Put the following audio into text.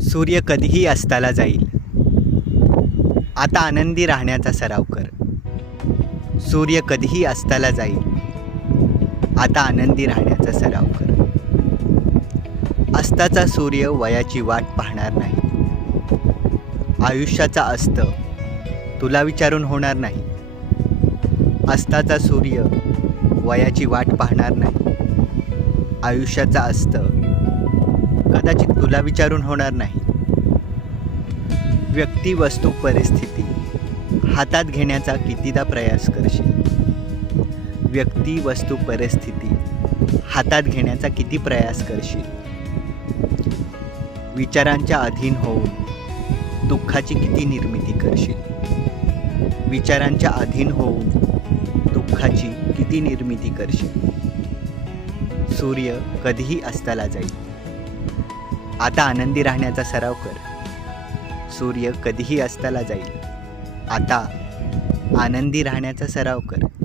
सूर्य कधीही अस्ताला जाईल. आता आनंदी राहण्याचा सराव कर. सूर्य कधीही अस्ताला जाईल. आता आनंदी राहण्याचा सराव कर. अस्ताचा सूर्य वयाची वाट पाहणार नाही. आयुष्याचा अस्त तुला विचारून होणार नाही. अस्ताचा सूर्य वयाची वाट पाहणार नाही. आयुष्याचा अस्त कदाचित तुला विचारून होणार नाही. व्यक्ती, वस्तू, परिस्थिती हातात घेण्याचा कितीदा प्रयास करशील. व्यक्ती, वस्तू, परिस्थिती हातात घेण्याचा किती प्रयास करशील. विचारांच्या अधीन होऊन दुःखाची किती निर्मिती करशील. विचारांच्या अधीन होऊन दुःखाची किती निर्मिती करशील. सूर्य कधीही अस्ताला जाईल. आता आनंदी राहण्याचा सराव कर. सूर्य कधीही अस्ताला जाईल. आता आनंदी राहण्याचा सराव कर.